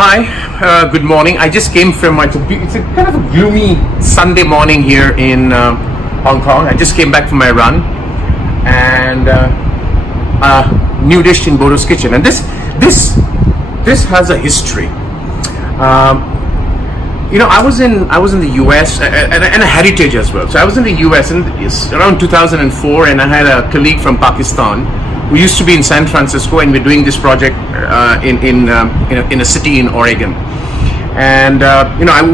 Hi, good morning. I just came from it's a kind of a gloomy Sunday morning here in Hong Kong. I just came back from my run, and new dish in Bordo's kitchen. And this has a history. I was in the US and a heritage as well. So I was in the US around 2004, and I had a colleague from Pakistan. We used to be in San Francisco, and we're doing this project in a city in Oregon. And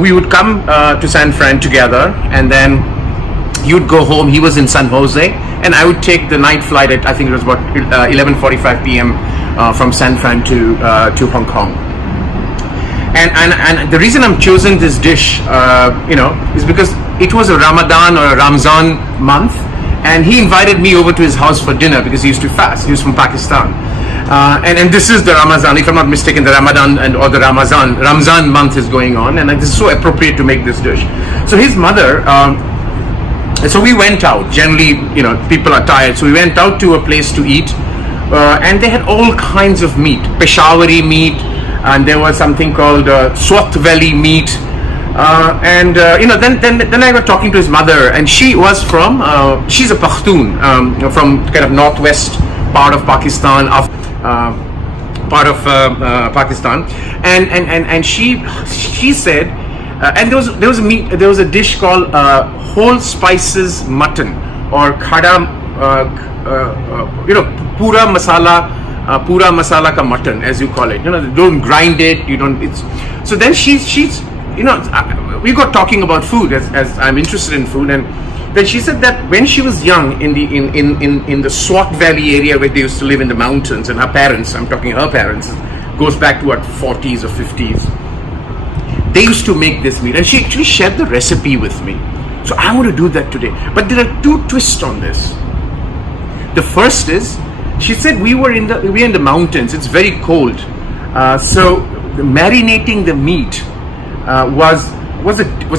we would come to San Fran together, and then you'd go home. He was in San Jose, and I would take the night flight at, I think it was about 11:45 p.m. From San Fran to Hong Kong. And the reason I'm choosing this dish, is because it was a Ramadan or a Ramzan month. And he invited me over to his house for dinner because he used to fast. He was from Pakistan. And this is the Ramadan, if I'm not mistaken, the Ramadan or the Ramzan month is going on. And this is so appropriate to make this dish. So his mother, so we went out. Generally, people are tired. So we went out to a place to eat. And they had all kinds of meat. Peshawari meat. And there was something called Swat Valley meat. Then I got talking to his mother, and she was she's a Pashtun, from kind of northwest part of Pakistan, Pakistan, and she said, and there was a dish called whole spices mutton, or khada, pura masala ka mutton, as you call it. Don't grind it. So then she's we got talking about food, as I'm interested in food, and then she said that when she was young in the Swat Valley area where they used to live in the mountains, and her parents, I'm talking her parents, goes back to what, 40s or 50s, they used to make this meat, and she actually shared the recipe with me. So I want to do that today. But there are two twists on this. The first is, she said we're in the mountains, it's very cold, so marinating the meat was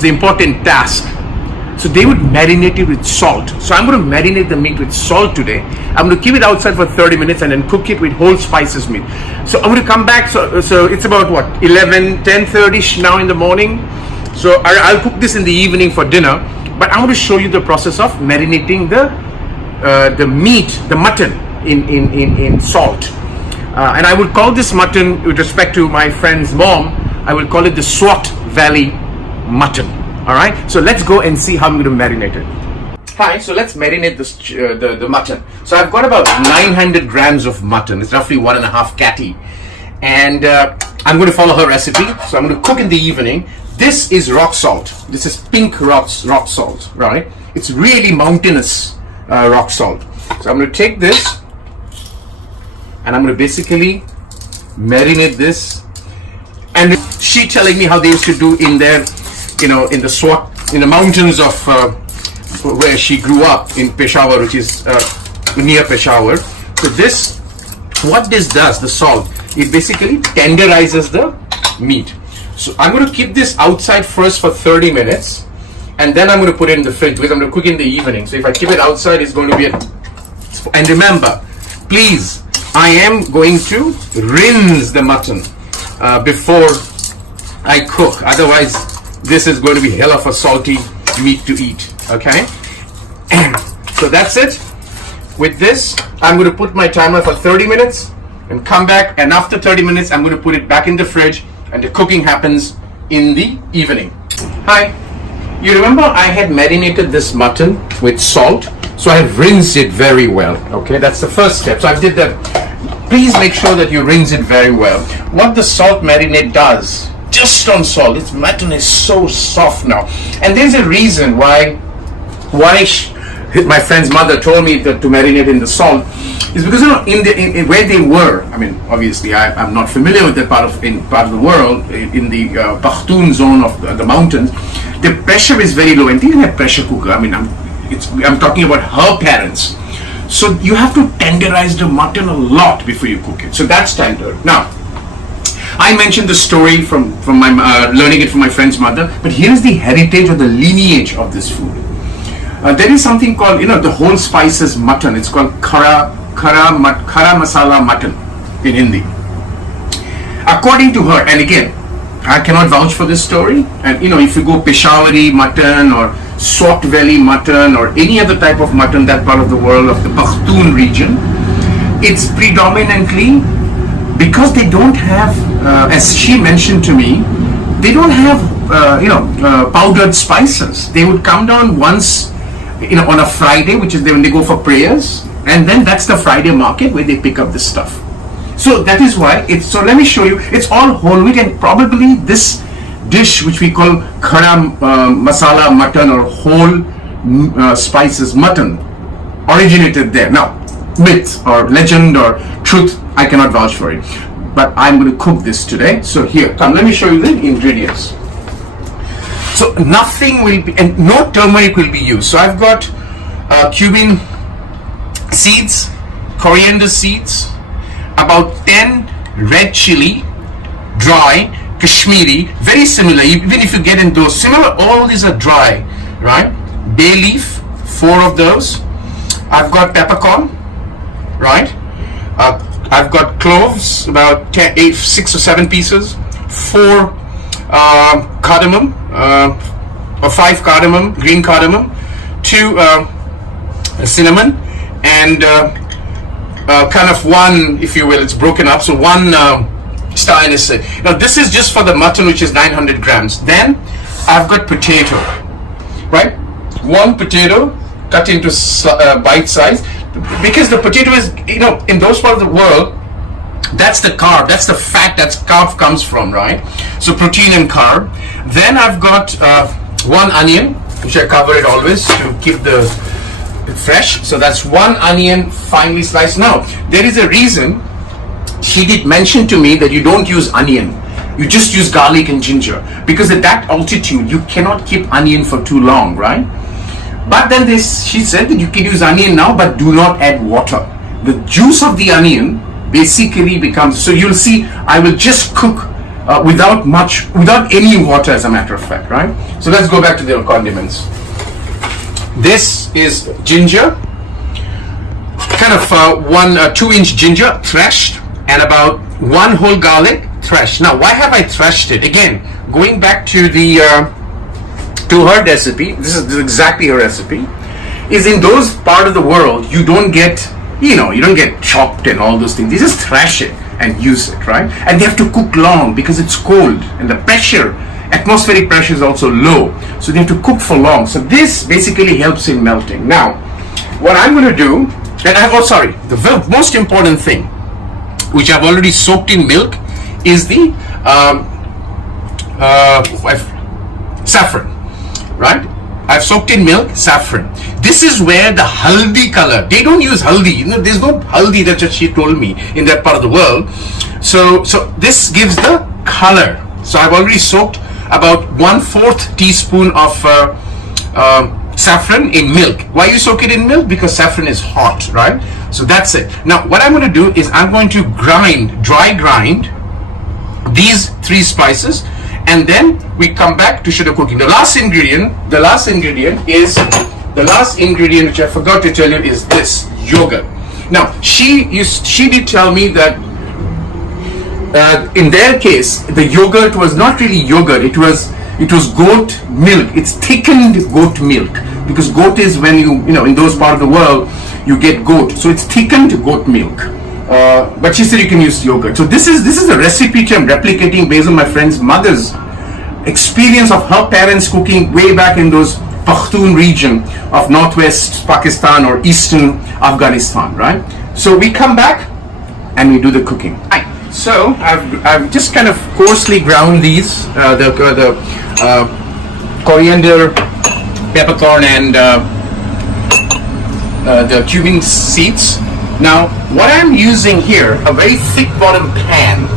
an important task. So they would marinate it with salt. So I'm going to marinate the meat with salt today. I'm going to keep it outside for 30 minutes and then cook it with whole spices meat. So I'm going to come back. So it's about what, 10:30 now in the morning. So I'll cook this in the evening for dinner. But I want to show you the process of marinating the meat, the mutton, in salt. And I would call this mutton, with respect to my friend's mom, I will call it the Swat Valley mutton. All right. So let's go and see how I'm going to marinate it. Hi. So let's marinate the mutton. So I've got about 900 grams of mutton. It's roughly 1.5 kg, and I'm going to follow her recipe. So I'm going to cook in the evening. This is rock salt. This is pink rock salt. Right. It's really mountainous rock salt. So I'm going to take this, and I'm going to basically marinate this. And she telling me how they used to do in their, in the Swat, in the mountains of where she grew up in Peshawar, which is near Peshawar. So what this does, the salt, it basically tenderizes the meat. So I'm going to keep this outside first for 30 minutes, and then I'm going to put it in the fridge because I'm going to cook in the evening. So if I keep it outside, it's going to be and remember, please, I am going to rinse the mutton before I cook. Otherwise, this is going to be hell of a salty meat to eat. Okay? So that's it. With this, I'm going to put my timer for 30 minutes and come back. And after 30 minutes, I'm going to put it back in the fridge, and the cooking happens in the evening. Hi. You remember I had marinated this mutton with salt. So I have rinsed it very well. Okay? That's the first step. So I did that. Please make sure that you rinse it very well. What the salt marinade does, just on salt, its mutton is so soft now. And there's a reason why my friend's mother told me to marinate in the salt, is because in where they were. I mean, obviously I'm not familiar with that part of the world, in the Pashtun zone of the mountains. The pressure is very low, and they didn't have pressure cooker. I mean, I'm talking about her parents. So you have to tenderize the mutton a lot before you cook it. So that's tender. Now, I mentioned the story from my learning it from my friend's mother, but here is the heritage or the lineage of this food. There is something called, the whole spices mutton. It's called khara masala mutton in Hindi. according to her, and again, I cannot vouch for this story. And if you go Peshawari mutton or Swat Valley mutton or any other type of mutton, that part of the world of the Pakhtun region, it's predominantly because they don't have, as she mentioned to me, they don't have powdered spices. They would come down once on a Friday, which is when they go for prayers, and then that's the Friday market where they pick up this stuff. So that is why it's, so let me show you, it's all whole wheat, and probably this dish which we call khada masala mutton or whole spices mutton originated there. Now, myth or legend or truth, I cannot vouch for it, but I'm going to cook this today. So here, come, let me show you the ingredients. So nothing will be, and no turmeric will be used. So I've got cumin seeds, coriander seeds, about 10 red chili, dry, Kashmiri, very similar, even if you get in those, similar, all these are dry, right? Bay leaf, 4 of those. I've got peppercorn, right? I've got cloves, about 6 or 7 pieces, 4 cardamom, or 5 cardamom, green cardamom, 2 cinnamon, and kind of 1, if you will, it's broken up, so 1 star anise. Now this is just for the mutton, which is 900 grams. Then I've got potato, right? 1 potato cut into bite size, because the potato is, in those parts of the world, that's the carb, that's the fat that's carb comes from, right? So protein and carb. Then I've got 1 onion, which I cover it always to keep the fresh. So that's 1 onion finely sliced. Now there is a reason she did mention to me that you don't use onion, you just use garlic and ginger, because at that altitude you cannot keep onion for too long, right? But then she said that you can use onion now, but do not add water. The juice of the onion basically becomes, so you'll see I will just cook without any water, as a matter of fact, right? So let's go back to the condiments. This is ginger, kind of 2-inch ginger threshed, and about 1 whole garlic threshed. Now why have I threshed it? Again, going back to the to her recipe, this is exactly her recipe, is in those part of the world you don't get, you don't get chopped and all those things. They just thrash it and use it, right? And they have to cook long because it's cold and the pressure, atmospheric pressure is also low, so they have to cook for long. So this basically helps in melting. Now what I'm going to do, and the most important thing, which I've already soaked in milk, is the saffron, right? I've soaked in milk, saffron. This is where the haldi color, they don't use haldi, there's no haldi, that's what she told me, in that part of the world. So this gives the color. So I've already soaked about 1/4 teaspoon of saffron in milk. Why you soak it in milk? Because saffron is hot, right? So that's it. Now what I'm going to do is I'm going to dry grind these 3 spices, and then we come back to sugar cooking. The last ingredient which I forgot to tell you is this yogurt. Now she did tell me that in their case the yogurt was not really yogurt, it was goat milk. It's thickened goat milk, because goat is when in those part of the world you get goat, so it's thickened goat milk. But she said you can use yogurt. So this is a recipe which I'm replicating based on my friend's mother's experience of her parents cooking way back in those Pakhtun region of northwest Pakistan or eastern Afghanistan, right? So we come back and we do the cooking. So I've just kind of coarsely ground these, the coriander, peppercorn, and the cumin seeds. Now what I'm using here, a very thick bottom pan.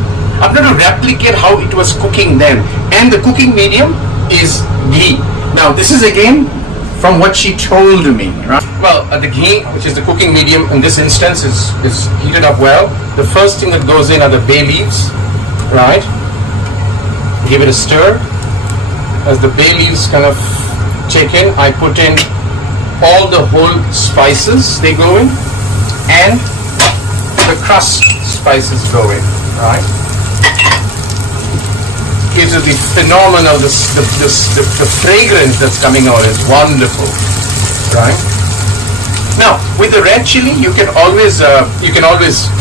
I'm going to replicate how it was cooking then, and the cooking medium is ghee. Now this is again from what she told me, right? Well, the ghee, which is the cooking medium in this instance, is heated up well. The first thing that goes in are the bay leaves, right? Give it a stir. As the bay leaves kind of take in, I put in all the whole spices, they go in, and the crust spices go in, right? gives you the phenomenal, the fragrance that's coming out is wonderful, right? Now, with the red chili, you can always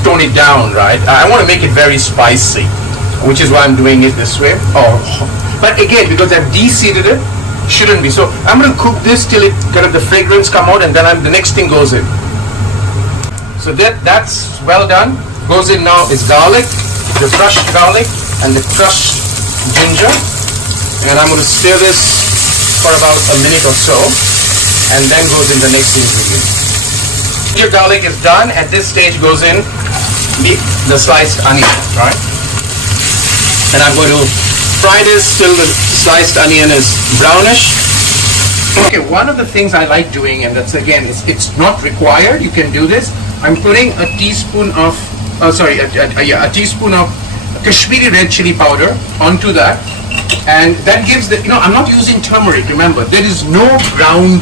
tone it down, right? I want to make it very spicy, which is why I'm doing it this way. But again, because I've de-seeded it, shouldn't be. So I'm going to cook this till it kind of the fragrance come out, and then the next thing goes in. So that's well done. Goes in now is garlic, the crushed garlic and the crushed ginger, and I'm going to stir this for about a minute or so, and then goes in the next ingredient. Your garlic is done. At this stage goes in the sliced onion, right? And I'm going to fry this till the sliced onion is brownish. Okay, one of the things I like doing, and that's again, it's not required, you can do this. I'm putting a teaspoon of, a teaspoon of Kashmiri red chili powder onto that, and that gives the, I'm not using turmeric, remember, there is no ground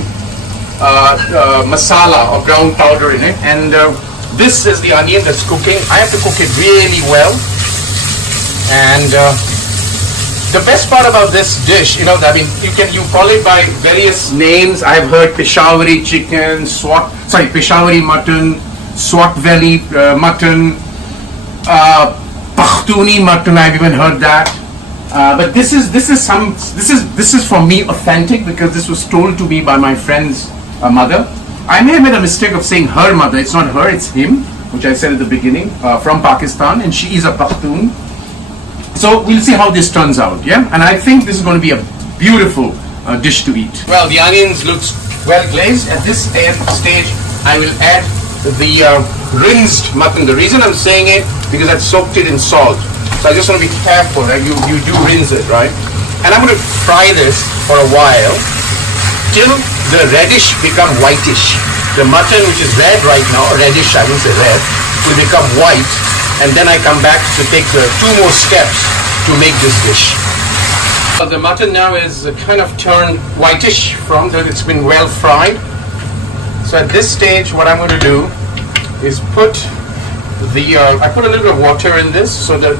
masala or ground powder in it, and this is the onion that's cooking. I have to cook it really well, and the best part about this dish, you call it by various names. I've heard Peshawari chicken, Peshawari mutton, Swat Valley mutton, Pakhtuni mutton. I've even heard that. But this is for me authentic, because this was told to me by my friend's mother. I may have made a mistake of saying her mother. It's not her, it's him, which I said at the beginning, from Pakistan, and she is a Pakhtun. So we'll see how this turns out, yeah? And I think this is going to be a beautiful dish to eat. Well, the onions looks well glazed. At this stage, I will add the rinsed mutton. The reason I'm saying it, because I've soaked it in salt. So I just want to be careful, right? You do rinse it, right? And I'm going to fry this for a while till the reddish become whitish. The mutton, which is red right now, reddish, I wouldn't say red, will become white. And then I come back to take the 2 more steps to make this dish. The mutton now is kind of turned whitish from that it's been well fried. So at this stage, what I'm going to do is put I put a little bit of water in this, so that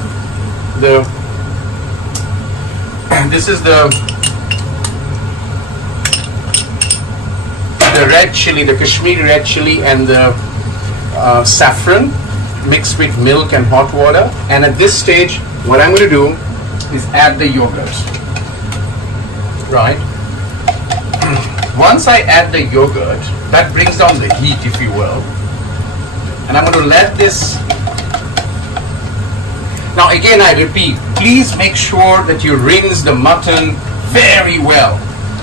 this is the red chili, the Kashmiri red chili, and the saffron mixed with milk and hot water. And at this stage, what I'm going to do is add the yogurt, right? Once I add the yogurt, that brings down the heat, if you will, and I'm going to let this. Now again, I repeat, please make sure that you rinse the mutton very well,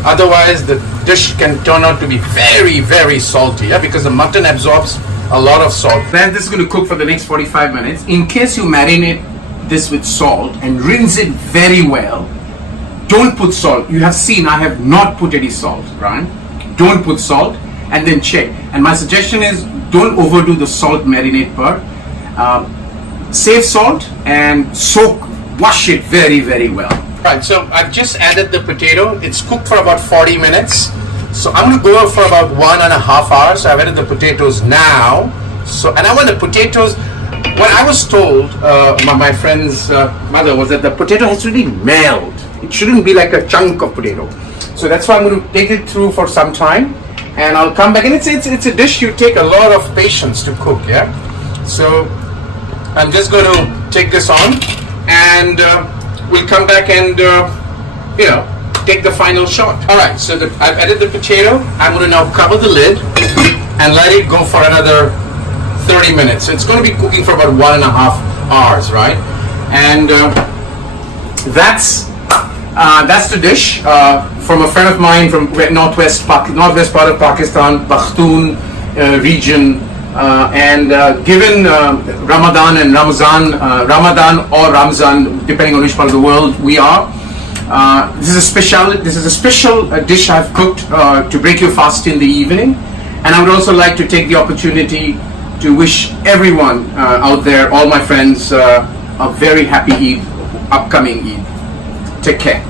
otherwise the dish can turn out to be very, very salty, yeah? Because the mutton absorbs a lot of salt. Then this is going to cook for the next 45 minutes. In case you marinate this with salt and rinse it very well, don't put salt. You have seen I have not put any salt, right? Don't put salt, and then check. And my suggestion is, don't overdo the salt marinade part. Save salt and wash it very, very well. Right, so I've just added the potato. It's cooked for about 40 minutes. So I'm going to go for about 1.5 hours. So I've added the potatoes now. And I want the potatoes. What I was told, my friend's mother, was that the potato has to really melt. It shouldn't be like a chunk of potato. So that's why I'm going to take it through for some time, and I'll come back. And it's a dish you take a lot of patience to cook, yeah. So I'm just going to take this on, and we'll come back and take the final shot. All right. So I've added the potato. I'm going to now cover the lid and let it go for another 30 minutes. So it's going to be cooking for about 1.5 hours, right? And that's the dish from a friend of mine from northwest part of Pakistan, Pakhtun region. And given Ramadan and Ramadan or Ramzan, depending on which part of the world we are, this is a special dish I've cooked to break your fast in the evening. And I would also like to take the opportunity to wish everyone out there, all my friends, a very happy Eid, upcoming Eid. Take care.